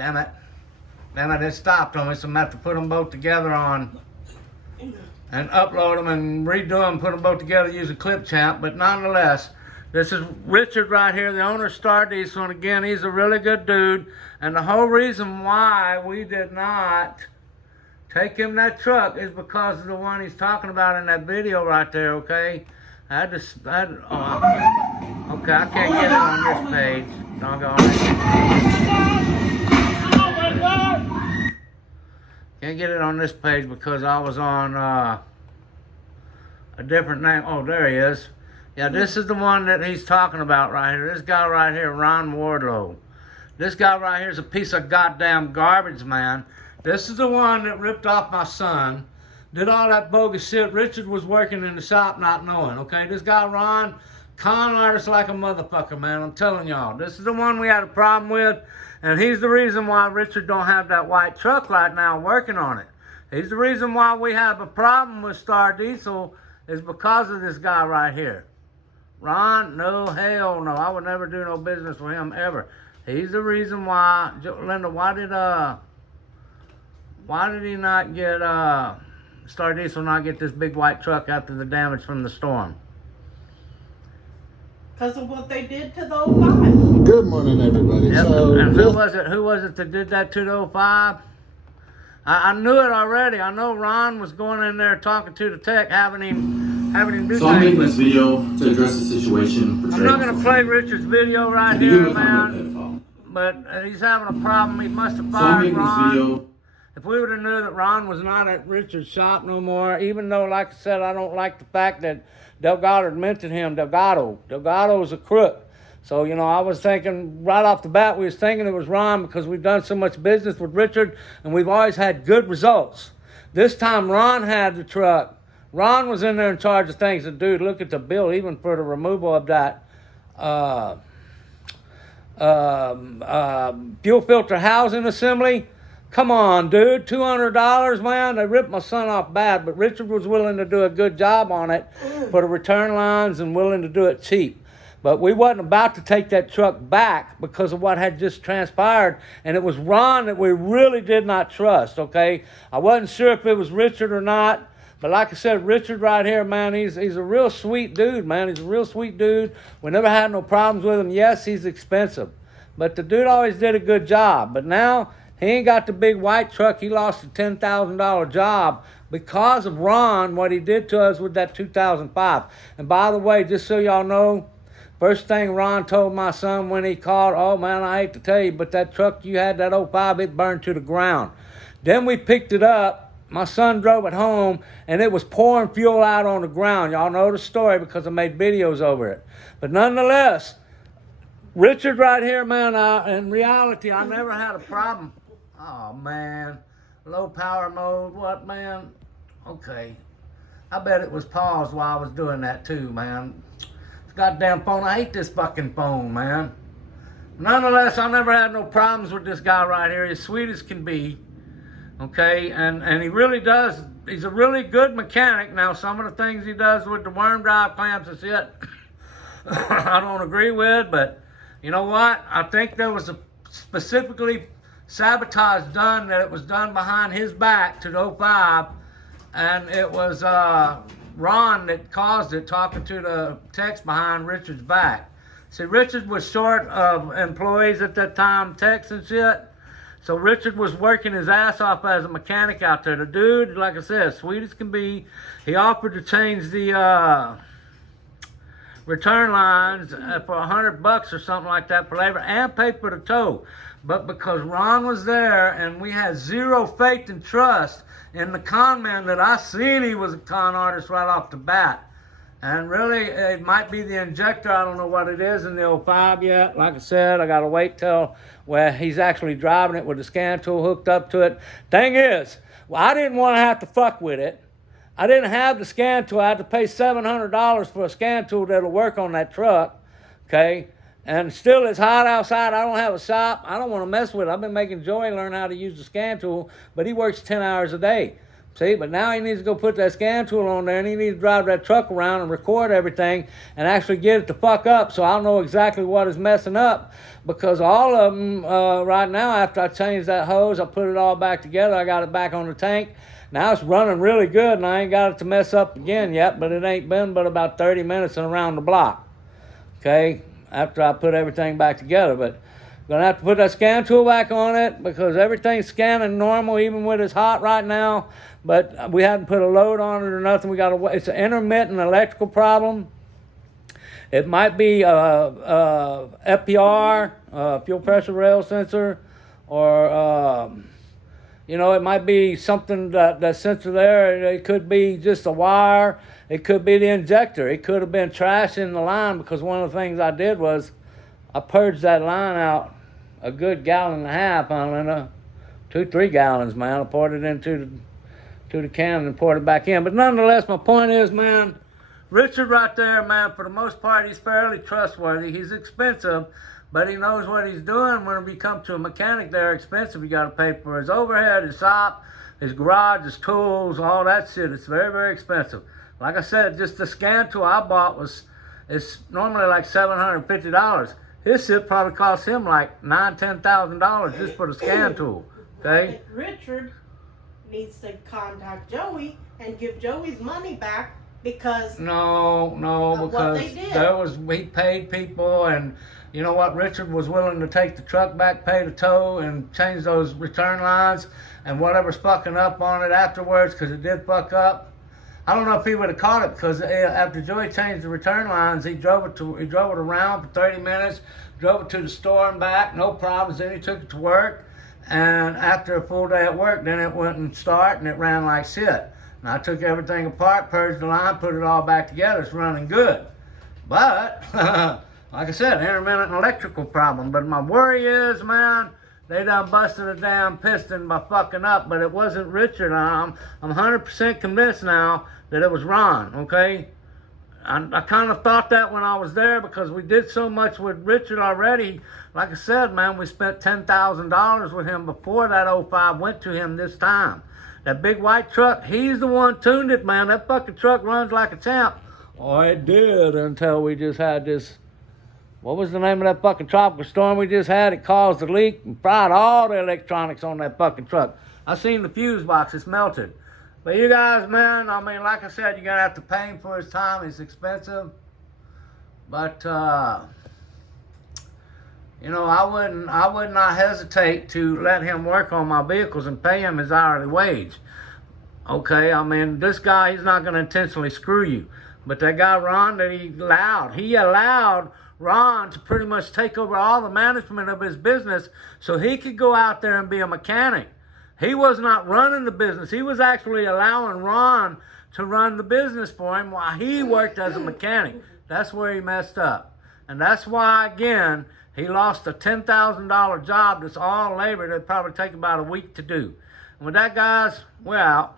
Damn it. Damn it, it stopped on me, so I'm going to have to put them both together on and upload them and redo them, put them both together using Clipchamp. But nonetheless, this is Richard right here, the owner of Star Diesel. And again, he's a really good dude. And the whole reason why we did not take him that truck is because of the one he's talking about in that video right there, okay? Okay, I can't get it on this page. Doggone it. Can't get it on this page because I was on a different name. Oh, there he is. Yeah, this is the one that he's talking about right here. This guy right here, Ron Wardlow. This guy right here is a piece of goddamn garbage, man. This is the one that ripped off my son, did all that bogus shit. Richard was working in the shop not knowing, okay? This guy, Ron, con artist like a motherfucker, man. I'm telling y'all. This is the one we had a problem with, and he's the reason why Richard don't have that white truck right now working on it. He's the reason why we have a problem with Star Diesel is because of this guy right here. Ron, no, hell no. I would never do no business with him ever. He's the reason why. Linda, why did he not get Star Diesel not get this big white truck after the damage from the storm? Because of what they did to the 05. Good morning, everybody. Yep. So, and who was it? Who was it that did that to the 05? I knew it already. I know Ron was going in there talking to the tech, having him do So I'm things. making this video to address the situation. I'm not going to play Richard's video right To begin here, with, I'm not man. pedophile. But he's having a problem. He must have So I'm fired making this Ron. video. If we would have knew that Ron was not at Richard's shop no more, even though, like I said, I don't like the fact that Delgado had mentioned him. Delgado is a crook. So, you know, I was thinking right off the bat, we was thinking it was Ron because we've done so much business with Richard and we've always had good results. This time Ron had the truck. Ron was in there in charge of things. And dude, look at the bill, even for the removal of that fuel filter housing assembly. Come on, dude, $200, man. They ripped my son off bad, but Richard was willing to do a good job on it for the return lines and willing to do it cheap. But we wasn't about to take that truck back because of what had just transpired, and it was Ron that we really did not trust, okay? I wasn't sure if it was Richard or not, but like I said, Richard right here, man, he's a real sweet dude, man. He's a real sweet dude. We never had no problems with him. Yes, he's expensive, but the dude always did a good job. But now he ain't got the big white truck. He lost a $10,000 job because of Ron, what he did to us with that 2005. And by the way, just so y'all know, first thing Ron told my son when he called, oh man, I hate to tell you, but that truck you had, that 05, it burned to the ground. Then we picked it up. My son drove it home, and it was pouring fuel out on the ground. Y'all know the story because I made videos over it. But nonetheless, Richard right here, man, in reality, I never had a problem. Oh, man. Low power mode, what, man? Okay. I bet it was paused while I was doing that, too, man. This goddamn phone, I hate this fucking phone, man. Nonetheless, I never had no problems with this guy right here. He's sweet as can be. Okay, and he really does. He's a really good mechanic. Now, some of the things he does with the worm drive clamps and shit, I don't agree with, but you know what? I think there was a specifically sabotage done, that it was done behind his back to the 05, and it was Ron that caused it, talking to the techs behind Richard's back. See, Richard was short of employees at that time, techs and shit. So Richard was working his ass off as a mechanic out there. The dude, like I said, sweet as can be. He offered to change the return lines for $100 or something like that for labor and pay for the tow. But because Ron was there and we had zero faith and trust in the con man that I seen, he was a con artist right off the bat. And really, it might be the injector. I don't know what it is in the 05 yet. Like I said, I got to wait till where he's actually driving it with the scan tool hooked up to it. Thing is, well, I didn't want to have to fuck with it. I didn't have the scan tool. I had to pay $700 for a scan tool that'll work on that truck, okay? And still, it's hot outside. I don't have a shop. I don't want to mess with it. I've been making Joey learn how to use the scan tool, but he works 10 hours a day. See, but now he needs to go put that scan tool on there, and he needs to drive that truck around and record everything and actually get it the fuck up so I'll know exactly what is messing up. Because all of them, right now, after I changed that hose, I put it all back together, I got it back on the tank. Now it's running really good, and I ain't got it to mess up again yet, but it ain't been but about 30 minutes and around the block. Okay, after I put everything back together. But gonna have to put that scan tool back on it because everything's scanning normal, even when it's hot right now. But we haven't put a load on it or nothing. It's an intermittent electrical problem. It might be FPR, fuel pressure rail sensor, or it might be something that sensor there. It could be just a wire. It could be the injector. It could have been trash in the line, because one of the things I did was I purged that line out a good gallon and a half, 2-3 gallons, man. I poured it into the can and poured it back in. But nonetheless, my point is, man, Richard right there, man, for the most part, he's fairly trustworthy. He's expensive, but he knows what he's doing. When we come to a mechanic, they're expensive. You got to pay for his overhead, his shop, his garage, his tools, all that shit. It's very, very expensive. Like I said, just the scan tool I bought it's normally like $750. His shit probably cost him like $9,000-$10,000 just for the scan tool. Okay. Richard needs to contact Joey and give Joey's money back because No, what because they did. he paid people, and you know what? Richard was willing to take the truck back, pay the tow, and change those return lines and whatever's fucking up on it afterwards, because it did fuck up. I don't know if he would have caught it, because after Joey changed the return lines, he drove it around for 30 minutes, drove it to the store and back, no problems. Then he took it to work, and after a full day at work, then it wouldn't start and it ran like shit. And I took everything apart, purged the line, put it all back together. It's running good. But like I said, intermittent electrical problem. But my worry is, man, they done busted a damn piston by fucking up, but it wasn't Richard. I'm 100% convinced now that it was Ron, okay? I kind of thought that when I was there, because we did so much with Richard already. Like I said, man, we spent $10,000 with him before that 05 went to him this time. That big white truck, he's the one tuned it, man. That fucking truck runs like a champ. Oh, it did, until we just had this, what was the name of that fucking tropical storm we just had? It caused a leak and fried all the electronics on that fucking truck. I seen the fuse box, it's melted. But you guys, man, I mean, like I said, you're gonna have to pay him for his time. It's expensive. But I would not hesitate to let him work on my vehicles and pay him his hourly wage. Okay, I mean, this guy, he's not gonna intentionally screw you. But that guy, Ron, that he allowed Ron to pretty much take over all the management of his business so he could go out there and be a mechanic. He was not running the business. He was actually allowing Ron to run the business for him while he worked as a mechanic. That's where he messed up. And that's why, again, he lost a $10,000 job that's all labor that'd probably take about a week to do. And with that, guys, we're out.